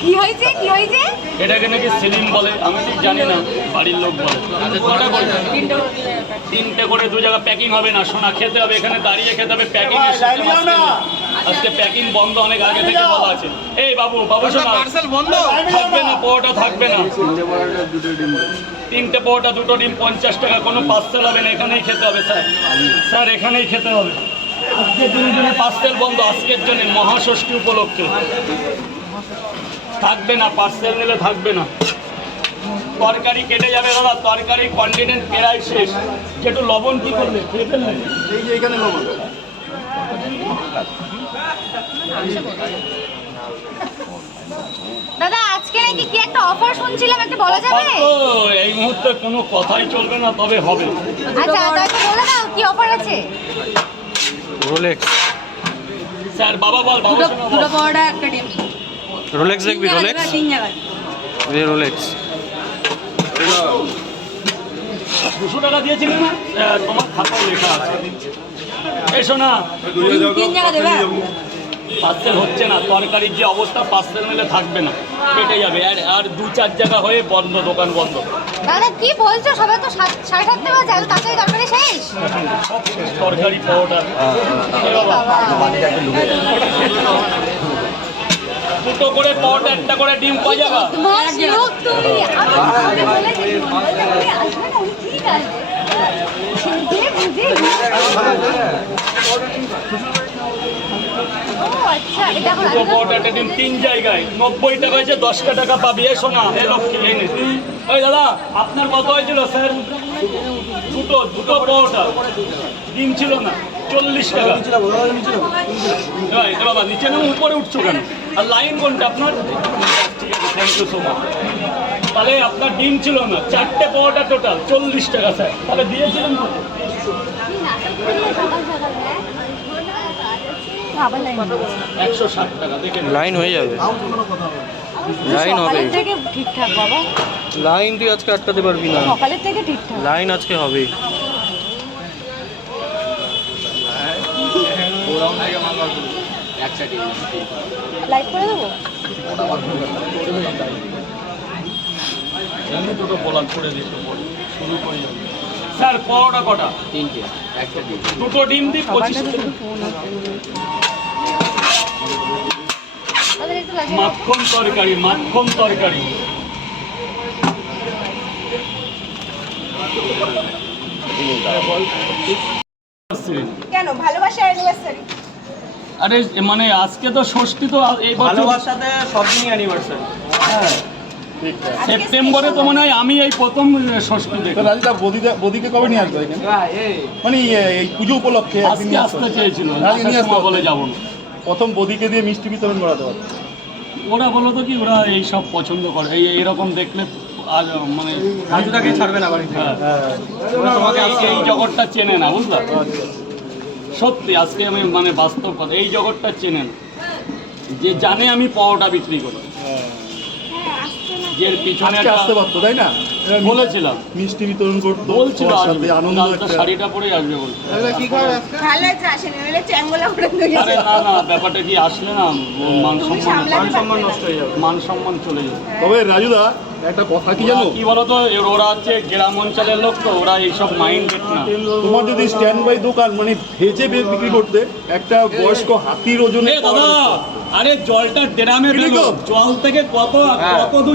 কি হয়েছে কি হয়েছে? এটাকে নাকি সেলিম বলে, আমি ঠিক জানি না, বাড়ির লোক বলে। কটা করে? তিনটে করে দু জায়গা প্যাকিং হবে না, সোনা খেতে হবে, এখানে দাঁড়িয়ে খেতে হবে। প্যাকিং আজকে প্যাকিং বন্ধ, অনেক আগে থেকে বলা আছে। এই বাবু বাবু শোনা, বন্ধ থাকবে না, পোটা থাকবে না। তিনটে পোটা দুটো ডিম 50 টাকা, কোনো পার্সেল হবে না, এখানেই খেতে হবে স্যার। স্যার এখানেই খেতে হবে। আজকের জন্য পার্সেল বন্ধ, আজকের জন্য মহাষষ্ঠী উপলক্ষে থাকবে না, পার্সেল নিলে থাকবে না। তরকারি কেটে যাবে দাদা, তরকারি কন্টিনেন্ট প্রায় শেষ। যেটু লবণ কি করলে খেয়ে ফেললেন? এই যে এখানে লবণ। দাদা আজকে নাকি কি একটা অফার শুনছিলাম, একটা বলা যাবে? এই মুহূর্তে কোনো কথাই চলবে না, তবে হবে। আচ্ছা তাই বলে দাও কি অফার আছে? রোলেক্স স্যার বাবা বল, বাবা শোনো বল। দুটো বড়টা একটা ডিম। রোলেক্স দেখবি? রোলেক্স, 3 জায়গা। এই রোলেক্স 200 টাকা দিয়েছিলেন না? তোমার খাতায় লেখা আছে। এসো না, 3 জায়গা দেবে? পার্সেল হচ্ছে না, তরকারির যে অবস্থা, পার্সেল নিলে থাকবে না, কেটে যাবে। আর 2-4 জায়গা হয়ে বন্ধ, দোকান বন্ধ। দাদা কি বলছো, সবাই তো 7:30 বাজে, এত তাড়াতাড়ি তরকারি শেষ? সব শেষ, তরকারি পাওয়াটা। দুটো করে পাওয়াটা, একটা করে ডিম কয় জায়গা? লোক তুমি, আমি তোমাকে বলেছি আসবে না, উনি ঠিক আছে। ও আচ্ছা, এটা এখন দুটো পাওয়াটা, একটা ডিম 3 জায়গায় 90 টাকা হয়েছে, 10 টাকা পাবি। এসো না, এ লক্ষ্মী এই নে। ওই দাদা আপনার কত হয়েছিল স্যার? দুটো পাওয়াটা ডিম ছিল না, 40 টাকা। এ বাবা নিচে নামো, উপরে উঠছো কেন? আর লাইন কোনটা আপনার? ঠিক আছে, থ্যাংক ইউ সো মাচ। তাহলে আপনার ডিম ছিল না, 4টে পাওয়াটা টোটাল 40 টাকা স্যার। তাহলে দিয়েছিলেন কত? 160 টাকা। দেখে নিন। লাইন হয়ে যাবে, লাইন হবে। সকালের থেকে ঠিকঠাক বাবা, লাইন তুই আজকে আটকাতে পারবি না, সকালের থেকে ঠিকঠাক। লাইন আজকে হবে। লাইভ করে দেবো? এমনি দুটো বলার করে দিতে বল, শুরু করে যাবে। স্যার পাওয়াটা কটা? 3টে, একটা ডিম। দুটো ডিম দিই 25 টাকা। তাদের একটু লাগে। মাখন তরকারি, মাখন তরকারি। কেন ভালোবাসা অ্যানিভার্সারি? আরে মানে আজকে তো ষষ্ঠী, তো এই বছর ভালোবাসাতে সব দিনই অ্যানিভার্সারি। হ্যাঁ, সেপ্টেম্বরে তো মনে হয় আমি এই প্রথম ষষ্ঠী দেখি। রাজদা বদিকে কবে নিয়ে আসবে এখানে? মানে এই পুজো উপলক্ষে একদিন আজকে নিয়ে আসতে চেয়েছিল, আজকে নিয়ে আসতে বলে যাবো না। প্রথম বদিকে দিয়ে মিষ্টি বিতরণ করাতে পারবে। ওরা বলো তো কি, ওরা এই সব পছন্দ করে, এরকম দেখলে আজ মানে রাজুদাকে ছাড়বে না বাড়ি থেকে। হ্যাঁ, ওরা তোমাকে আজকে এই জগৎটা চেনে না, বুঝলা? সত্যি আজকে আমি মানে বাস্তব কথা, এই জগৎটা চেনে না। যে জানে আমি পাওয়াটা বিক্রি করি, যে পিছনে আজকে আসতে একটা পারতো তাই না? বলেছিলাম, মিষ্টি বিতরণ করতো, বলছিল সবার আসবে, সাথে আনন্দ কাল তো একটা। শাড়িটা পরেই আসবে বলছে। কি খাবে আজকে? ভালো আছে, আসেনি নইলে চ্যাঙ্গোলা করে দিয়ে আরে না না, ব্যাপারটা কি আসলে না মান সম্মান, সামলাতে পারবে না। নষ্ট হয়ে যাবে, মান সম্মান চলে যাবে। তবে রাজুদা একটা কথা কি জানো, কি বলতো, ওরা হচ্ছে গ্রাম অঞ্চলের লোক, তো ওরা এইসব মাইন্ডেড না। তোমার যদি স্ট্যান্ড বাই দোকান মানে ভেজে বিক্রি করতে, একটা বয়স্ক হাতির ওজনে এ দাদা, আরে জলটা ড্রামে কিরকম? জল থেকে কত কত দূর